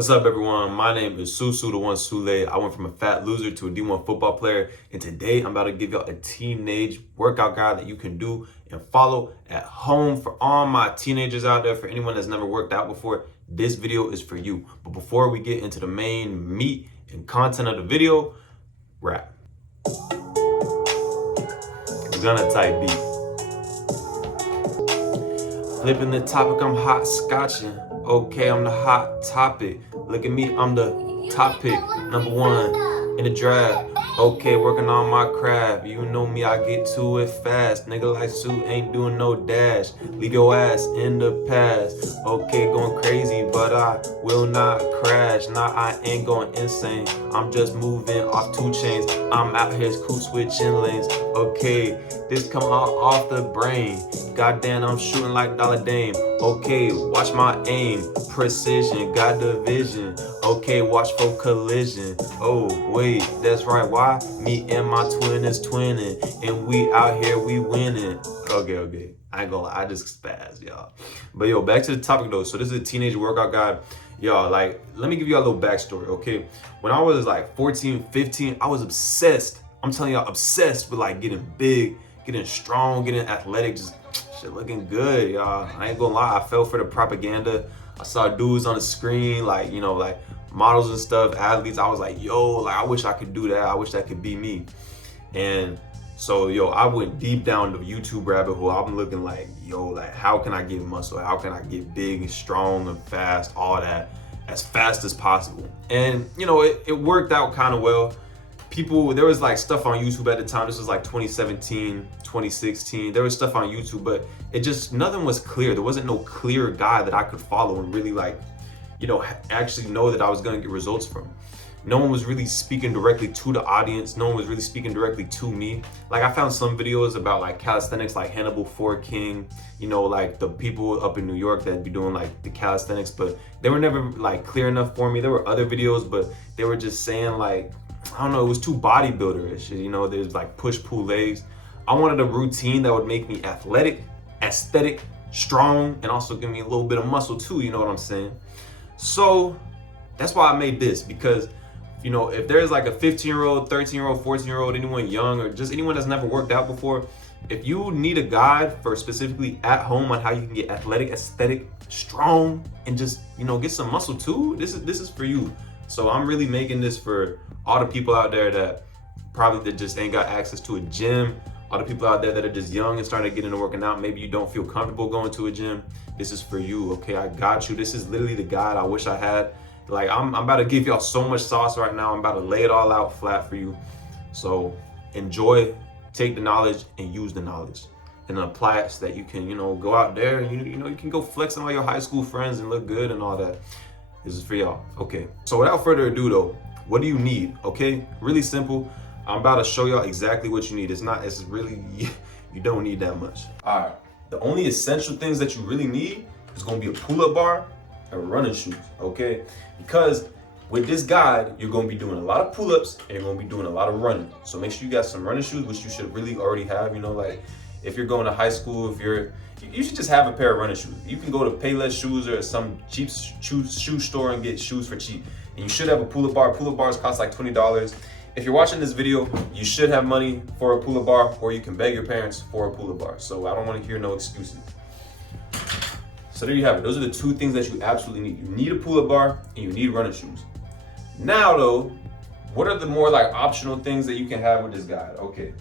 What's up, everyone? My name is Susu, the one Sule. I went from a fat loser to a D1 football player, and today I'm about to give y'all a teenage workout guide that you can do and follow at home. For all my teenagers out there, for anyone that's never worked out before, this video is for you. But before we get into the main meat and content of the video, rap. We're gonna type beat. Flipping the topic, I'm hot scotching. Okay, I'm the hot topic. Look at me, I'm the top pick, #1 in the draft. Okay, working on my craft. You know me, I get to it fast. Nigga like Sue ain't doing no dash. Leave your ass in the past. Okay, going crazy, but I will not crash. Nah, I ain't going insane. I'm just moving off 2 chains. I'm out here cool switching lanes. Okay, this come out off the brain. Goddamn, I'm shooting like Dollar Dame. Okay, watch my aim. Precision, got the vision. Okay, watch for collision. Oh, wait, that's right. Why? Me and my twin is twinning. And we out here, we winning. Okay. I ain't gonna lie, I just spazzed, y'all. But yo, back to the topic though. So this is a teenage workout guide. Y'all, like, let me give you a little backstory, okay? When I was like 14, 15, I was obsessed. I'm telling y'all, obsessed with like getting big, getting strong, getting athletic, just shit looking good, y'all. I ain't gonna lie, I fell for the propaganda. I saw dudes on the screen, like, you know, like models and stuff, athletes. I was like, yo, like, I wish I could do that. I wish that could be me. And so, yo, I went deep down the YouTube rabbit hole. I'm looking like, yo, like, how can I get muscle? How can I get big and strong and fast, all that, as fast as possible? And, you know, it worked out kind of well. There was like stuff on YouTube at the time. This was like 2017, 2016. There was stuff on YouTube, but nothing was clear. There wasn't no clear guide that I could follow and really like, you know, actually know that I was gonna get results from. No one was really speaking directly to the audience. No one was really speaking directly to me. Like, I found some videos about like calisthenics, like Hannibal Ford King, you know, like the people up in New York that be doing like the calisthenics, but they were never like clear enough for me. There were other videos, but they were just saying like, I don't know, it was too bodybuilder-ish. You know, there's like push-pull legs. I wanted a routine that would make me athletic, aesthetic, strong, and also give me a little bit of muscle too, you know what I'm saying? So that's why I made this, because, you know, if there's like a 15-year-old, 13-year-old, 14-year-old, anyone young, or just anyone that's never worked out before, if you need a guide for specifically at home on how you can get athletic, aesthetic, strong, and just, you know, get some muscle too, this is for you. So I'm really making this for all the people out there that probably that just ain't got access to a gym, all the people out there that are just young and starting to get into working out. Maybe you don't feel comfortable going to a gym. This is for you, okay? I got you. This is literally the guide I wish I had. Like, I'm about to give y'all so much sauce right now. I'm about to lay it all out flat for you. So enjoy, take the knowledge and use the knowledge and apply it so that you can, you know, go out there and you know, you can go flex on all your high school friends and look good and all that. This is for y'all. Okay, so without further ado though, what do you need? Okay, really simple. I'm about to show y'all exactly what you need. It's really, you don't need that much. All right, the only essential things that you really need is gonna be a pull-up bar and running shoes, okay? Because with this guide, you're gonna be doing a lot of pull-ups and you're gonna be doing a lot of running. So make sure you got some running shoes, which you should really already have, you know, like if you're going to high school, you should just have a pair of running shoes. You can go to Payless Shoes or some cheap shoe store and get shoes for cheap. And you should have a pull-up bar. Pull-up bars cost like $20. If you're watching this video, you should have money for a pull-up bar, or you can beg your parents for a pull-up bar. So I don't want to hear no excuses. So there you have it. Those are the 2 things that you absolutely need. You need a pull-up bar and you need running shoes. Now though, what are the more like optional things that you can have with this guide? Okay.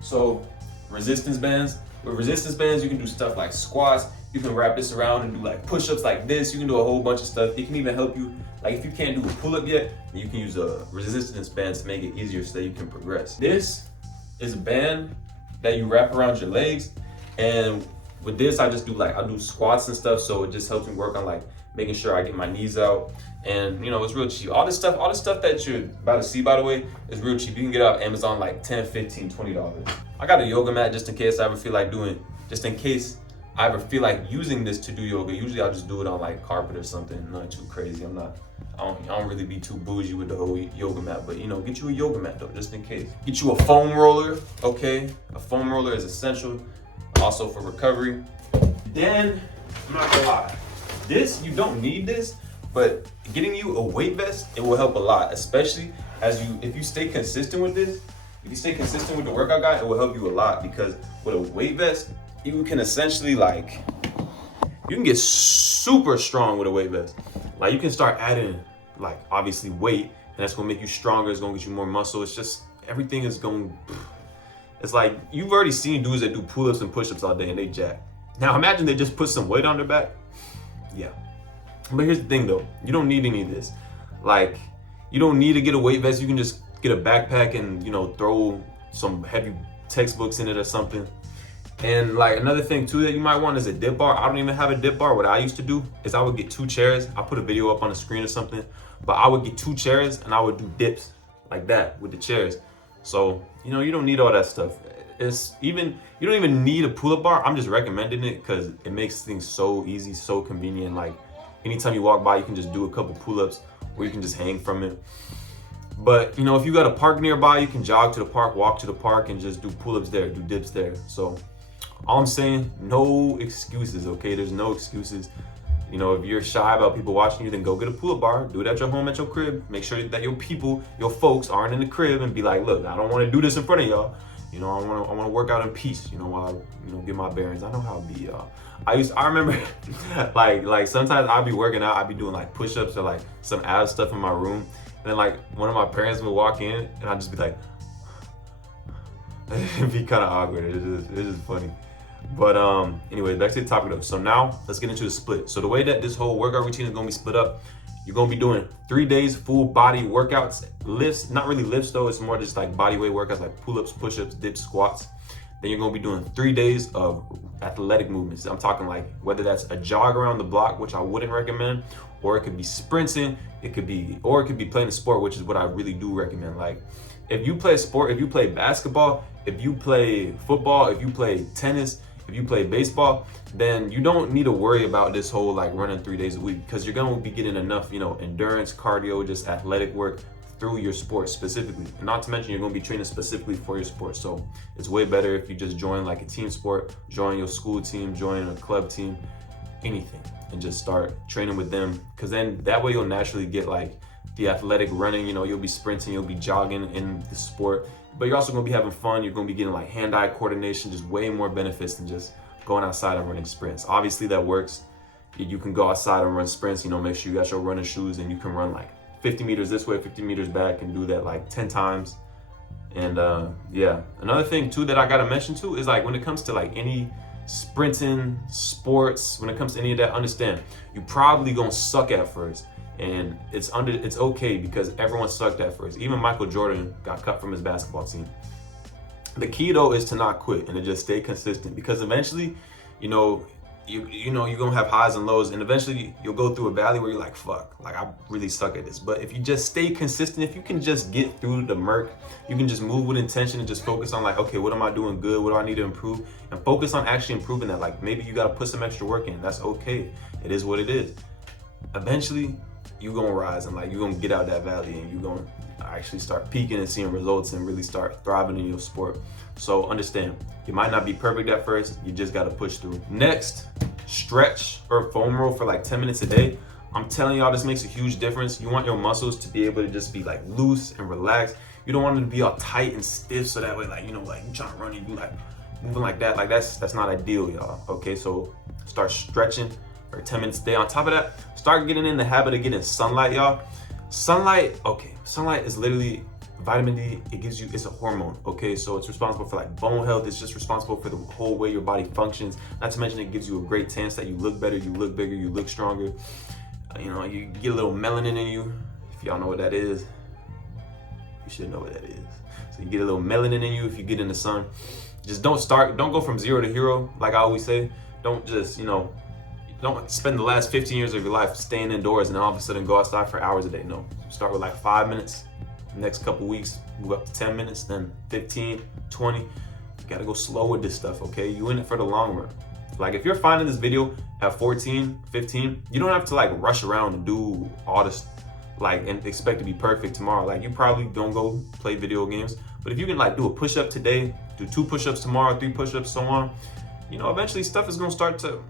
So resistance bands. With resistance bands, you can do stuff like squats. You can wrap this around and do like push-ups like this. You can do a whole bunch of stuff. It can even help you, like if you can't do a pull-up yet, you can use a resistance band to make it easier so that you can progress. This is a band that you wrap around your legs, and with this, I do squats and stuff, so it just helps me work on like making sure I get my knees out. And you know, it's real cheap. All this stuff that you're about to see, by the way, is real cheap. You can get it off Amazon like $10, $15, $20. I got a yoga mat just in case I ever feel like using this to do yoga. Usually I'll just do it on like carpet or something, nothing too crazy. I don't really be too bougie with the whole yoga mat, but you know, get you a yoga mat though, just in case. Get you a foam roller, okay? A foam roller is essential, also for recovery. Then, I'm not gonna lie, you don't need this, But getting you a weight vest, it will help a lot, especially if you stay consistent with this. If you stay consistent with the workout guide, it will help you a lot, because with a weight vest, you can essentially you can get super strong with a weight vest. Like, you can start adding, like, obviously weight, and that's gonna make you stronger. It's gonna get you more muscle. It's just, everything is going, it's like, you've already seen dudes that do pull-ups and push-ups all day and they jack. Now imagine they just put some weight on their back. Yeah. But here's the thing though, you don't need any of this. Like, you don't need to get a weight vest. You can just get a backpack and, you know, throw some heavy textbooks in it or something. And like, another thing too that you might want is a dip bar. I don't even have a dip bar. What I used to do is I would get 2 chairs. I'll put a video up on the screen or something, but I would get 2 chairs and I would do dips like that with the chairs. So, you know, you don't need all that stuff. You don't even need a pull-up bar. I'm just recommending it because it makes things so easy, so convenient. Like, anytime you walk by, you can just do a couple pull-ups, or you can just hang from it. But, you know, if you got a park nearby, you can jog to the park, walk to the park, and just do pull-ups there, do dips there. So all I'm saying, no excuses, okay? There's no excuses. You know, if you're shy about people watching you, then go get a pull-up bar, do it at your home, at your crib. Make sure that your people, your folks aren't in the crib, and be like, look, I don't want to do this in front of y'all. You know, I want to work out in peace, you know, while I, you know, get my bearings. I know how it be, y'all. I remember like sometimes I'd be working out, I'd be doing like push-ups or like some ab stuff in my room. And then like one of my parents would walk in and I'd just be like, it'd be kind of awkward. It's just funny. But anyway, back to the topic though. So now let's get into the split. So the way that this whole workout routine is gonna be split up, you're gonna be doing 3 days full body workouts, lifts, not really lifts though, it's more just like body weight workouts like pull-ups, push-ups, dips, squats. Then you're gonna be doing 3 days of athletic movements. I'm talking like whether that's a jog around the block, which I wouldn't recommend, or it could be sprinting, it could be playing a sport, which is what I really do recommend. Like, if you play a sport, if you play basketball, if you play football, if you play tennis, if you play baseball, then you don't need to worry about this whole like running 3 days a week, because you're gonna be getting enough, you know, endurance, cardio, just athletic work through your sport specifically. And not to mention, you're gonna be training specifically for your sport. So it's way better if you just join like a team sport, join your school team, join a club team, anything, and just start training with them. Because then that way you'll naturally get like the athletic running, you know, you'll be sprinting, you'll be jogging in the sport, but you're also gonna be having fun. You're gonna be getting like hand-eye coordination, just way more benefits than just going outside and running sprints. Obviously that works. You can go outside and run sprints, you know, make sure you got your running shoes and you can run like 50 meters this way, 50 meters back, and do that like 10 times. And yeah, another thing too that I gotta mention too is like when it comes to like any sprinting sports, when it comes to any of that, understand you probably gonna suck at first. And it's okay, because everyone sucked at first. Even Michael Jordan got cut from his basketball team. The key though is to not quit and to just stay consistent, because eventually, you know, you're gonna have highs and lows, and eventually you'll go through a valley where you're like, fuck, like I really suck at this. But if you just stay consistent, if you can just get through the murk, you can just move with intention and just focus on like, okay, what am I doing good? What do I need to improve? And focus on actually improving that. Like, maybe you gotta put some extra work in. That's okay. It is what it is. Eventually, you're gonna rise, and like you're gonna get out of that valley, and you're gonna actually start peaking and seeing results and really start thriving in your sport. So understand, you might not be perfect at first, you just gotta push through. Next, stretch or foam roll for like 10 minutes a day. I'm telling y'all, this makes a huge difference. You want your muscles to be able to just be like loose and relaxed. You don't want them to be all tight and stiff, so that way, like, you know, like you trying to run, you be like moving like that. Like that's not ideal, y'all. Okay, so start stretching for 10 minutes a day. On top of that, start getting in the habit of getting sunlight, y'all. Sunlight is literally vitamin D. It gives you, it's a hormone, okay? So it's responsible for like bone health. It's just responsible for the whole way your body functions. Not to mention, it gives you a great chance that you look better, you look bigger, you look stronger. You know, you get a little melanin in you. If y'all know what that is, you should know what that is. So you get a little melanin in you if you get in the sun. Just don't go from 0 to hero, like I always say. Don't just, you know, don't spend the last 15 years of your life staying indoors and then all of a sudden go outside for hours a day. No, start with like 5 minutes. Next couple weeks, move up to 10 minutes, then 15, 20. You gotta go slow with this stuff, okay? You in it for the long run. Like, if you're finding this video at 14, 15, you don't have to like rush around and do all this like and expect to be perfect tomorrow. Like, you probably don't go play video games, but if you can like do a push-up today, do 2 push-ups tomorrow, 3 push-ups, so on, you know, eventually stuff is gonna start to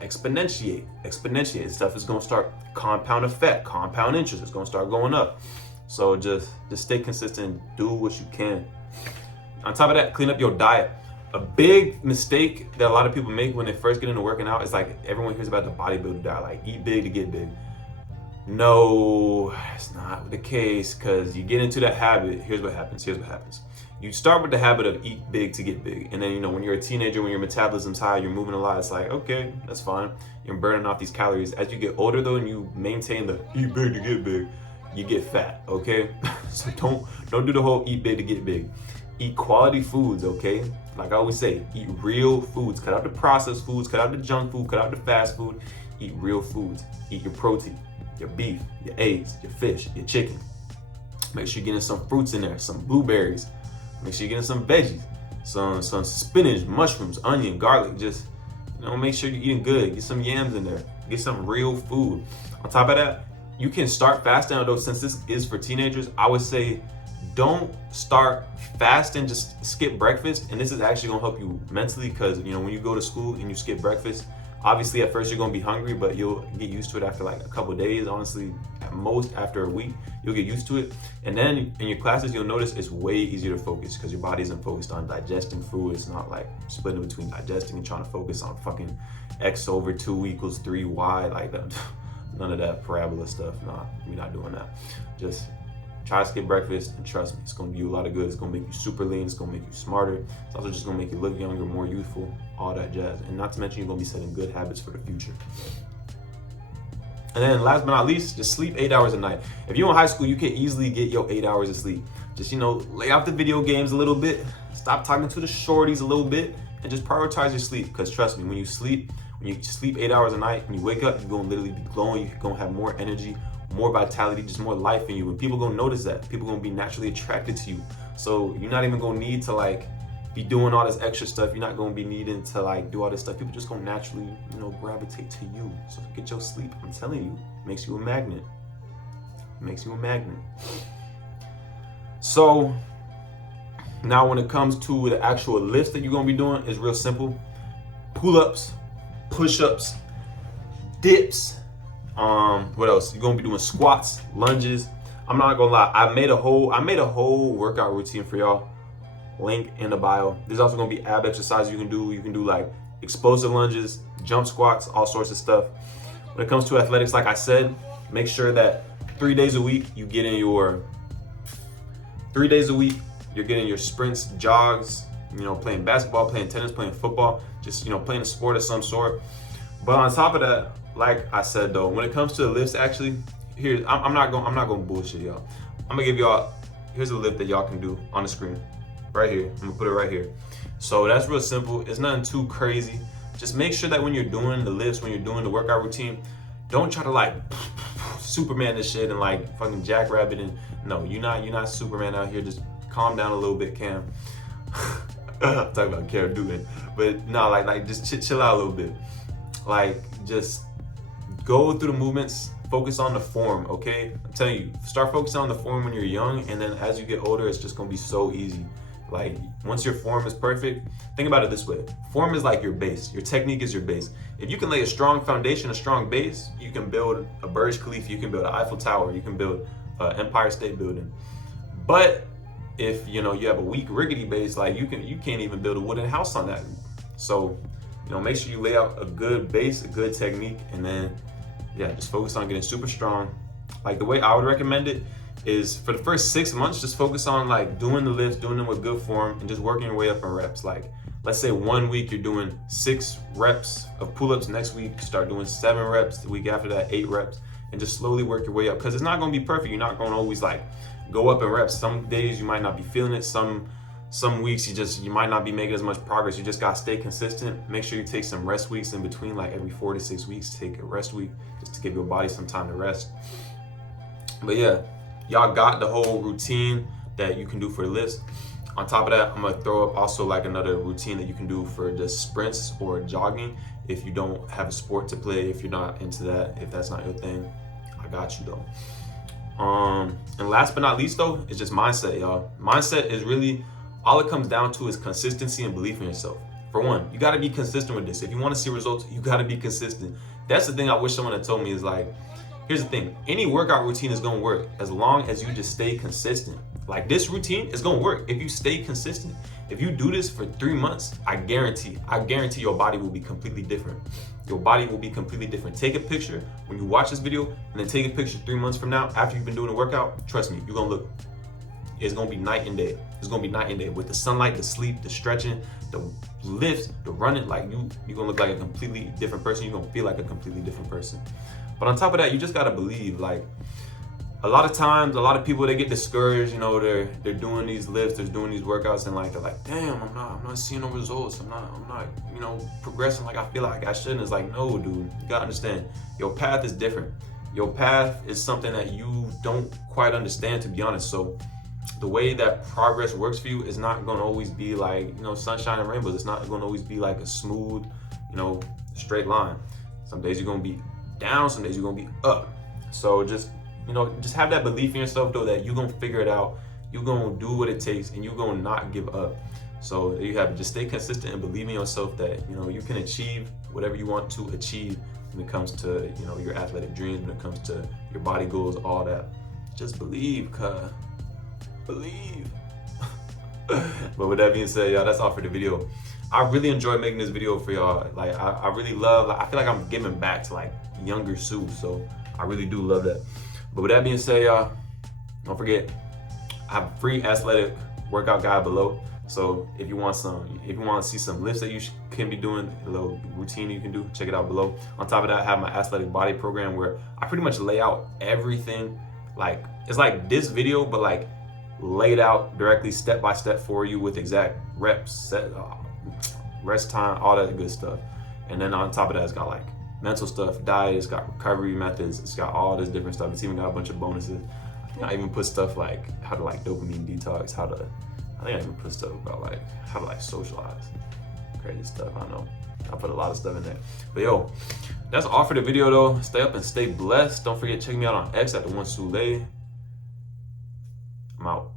exponentiate. Stuff is gonna start compound effect, compound interest. It's gonna start going up. So just stay consistent, do what you can. On top of that, clean up your diet. A big mistake that a lot of people make when they first get into working out is like everyone hears about the bodybuilder diet, like eat big to get big. No, it's not the case, because you get into that habit. Here's what happens. You start with the habit of eat big to get big. And then, you know, when you're a teenager, when your metabolism's high, you're moving a lot, it's like, okay, that's fine. You're burning off these calories. As you get older though, and you maintain the eat big to get big, you get fat, okay? So don't do the whole eat big to get big. Eat quality foods, okay? Like I always say, eat real foods. Cut out the processed foods, cut out the junk food, cut out the fast food. Eat real foods. Eat your protein, your beef, your eggs, your fish, your chicken. Make sure you're getting some fruits in there, some blueberries. Make sure you're getting some veggies, some spinach, mushrooms, onion, garlic. Just, you know, make sure you're eating good. Get some yams in there. Get some real food. On top of that, you can start fasting, although since this is for teenagers, I would say don't start fasting, just skip breakfast. And this is actually gonna help you mentally, because, you know, when you go to school and you skip breakfast, obviously at first you're gonna be hungry, but you'll get used to it after like a couple of days. Honestly, at most after a week, you'll get used to it. And then in your classes, you'll notice it's way easier to focus because your body isn't focused on digesting food. It's not like splitting between digesting and trying to focus on fucking x over 2 equals 3y, like that. None of that parabola stuff. Nah, we're not doing that. Just try to skip breakfast, and trust me, it's gonna do you a lot of good. It's gonna make you super lean. It's gonna make you smarter. It's also just gonna make you look younger, more youthful, all that jazz. And not to mention, you're gonna be setting good habits for the future. And then last but not least, just sleep 8 hours a night. If you're in high school, you can easily get your 8 hours of sleep. Just, you know, lay off the video games a little bit, stop talking to the shorties a little bit, and just prioritize your sleep. Because trust me, when you sleep 8 hours a night, when you wake up, you're gonna literally be glowing. You're gonna have more energy, more vitality, just more life in you. And people gonna notice that. People gonna be naturally attracted to you. So you're not even gonna need to like be doing all this extra stuff. You're not gonna be needing to like do all this stuff. People just gonna naturally, you know, gravitate to you. So get your sleep. I'm telling you, it makes you a magnet. It makes you a magnet. So now when it comes to the actual lifts that you're gonna be doing, it's real simple. Pull-ups, push-ups, dips. What else? You're gonna be doing squats, lunges. I'm not gonna lie, I made a whole workout routine for y'all. Link in the bio. There's also gonna be ab exercises you can do. You can do like explosive lunges, jump squats, all sorts of stuff. When it comes to athletics, like I said, make sure that 3 days a week you get in your 3 days a week you're getting your sprints, jogs, you know, playing basketball, playing tennis, playing football, just, you know, playing a sport of some sort. But on top of that, like I said though, when it comes to the lifts, actually, here I'm not gonna bullshit y'all. I'm gonna give y'all, here's a lift that y'all can do on the screen, right here. I'm gonna put it right here. So that's real simple. It's nothing too crazy. Just make sure that when you're doing the lifts, when you're doing the workout routine, don't try to like Superman this shit and like fucking jackrabbit. And no, you're not Superman out here. Just calm down a little bit, Cam. I'm talking about Cam doing, but no, like just chill out a little bit. Like just go through the movements, focus on the form, okay? I'm telling you, start focusing on the form when you're young, and then as you get older, it's just gonna be so easy. Like once your form is perfect, think about it this way. Form is like your base. Your technique is your base. If you can lay a strong foundation, a strong base, you can build a Burj Khalifa, you can build an Eiffel Tower, you can build an Empire State Building. But if you know you have a weak, rickety base, like you can't even build a wooden house on that. So, you know, make sure you lay out a good base, a good technique, and then yeah, just focus on getting super strong. Like the way I would recommend it is for the first 6 months, just focus on like doing the lifts, doing them with good form, and just working your way up in reps. Like let's say 1 week you're doing 6 reps of pull-ups, next week start doing 7 reps, the week after that 8 reps, and just slowly work your way up. Because it's not gonna be perfect. You're not gonna always like go up in reps. Some days you might not be feeling it. Some weeks you might not be making as much progress. You just gotta stay consistent. Make sure you take some rest weeks in between, like every 4 to 6 weeks, take a rest week just to give your body some time to rest. But yeah, y'all got the whole routine that you can do for the lifts. On top of that, I'm gonna throw up also like another routine that you can do for just sprints or jogging if you don't have a sport to play, if you're not into that, if that's not your thing. I got you though. And last but not least though, it's just mindset, y'all. Mindset is really all it comes down to is consistency and belief in yourself. For one, you gotta be consistent with this. If you wanna see results, you gotta be consistent. That's the thing I wish someone had told me is like, here's the thing, any workout routine is gonna work as long as you just stay consistent. Like this routine is gonna work if you stay consistent. If you do this for 3 months, I guarantee your body will be completely different. Your body will be completely different. Take a picture when you watch this video and then take a picture 3 months from now after you've been doing a workout. Trust me, you're gonna look, it's gonna be night and day. It's gonna be night and day with the sunlight, the sleep, the stretching, the lifts, the running. Like you're gonna look like a completely different person. You're gonna feel like a completely different person. But on top of that, you just gotta believe. Like a lot of times, a lot of people, they get discouraged. You know, they're doing these lifts, they're doing these workouts, and like they're like, damn, I'm not seeing no results. I'm not, you know, progressing like I feel like I should. And it's like, no, dude, you gotta understand, your path is different. Your path is something that you don't quite understand, to be honest. So the way that progress works for you is not gonna always be like, you know, sunshine and rainbows. It's not gonna always be like a smooth, you know, straight line. Some days you're gonna be down, some days you're gonna be up. So just, you know, just have that belief in yourself though, that you're gonna figure it out. You're gonna do what it takes and you're gonna not give up. So there you have it. Just stay consistent and believe in yourself that, you know, you can achieve whatever you want to achieve when it comes to, you know, your athletic dreams, when it comes to your body goals, all that. Just believe, believe. But with that being said, y'all, that's all for the video. I really enjoy making this video for y'all. Like I really love, like, I feel like I'm giving back to like younger Sue. So I really do love that. But with that being said, y'all, don't forget, I have a free athletic workout guide below. So if you want to see some lifts that you can be doing, a little routine you can do, check it out below. On top of that, I have my athletic body program where I pretty much lay out everything. Like it's like this video, but like laid out directly step by step for you with exact reps, set, rest time, all that good stuff. And then on top of that, it's got like mental stuff, diet, it's got recovery methods, it's got all this different stuff. It's even got a bunch of bonuses. I think I even put stuff like how to like dopamine detox, I think I even put stuff about like how to like socialize. Crazy stuff, I know. I put a lot of stuff in there. But yo, that's all for the video though. Stay up and stay blessed. Don't forget to check me out on X at @1Sule.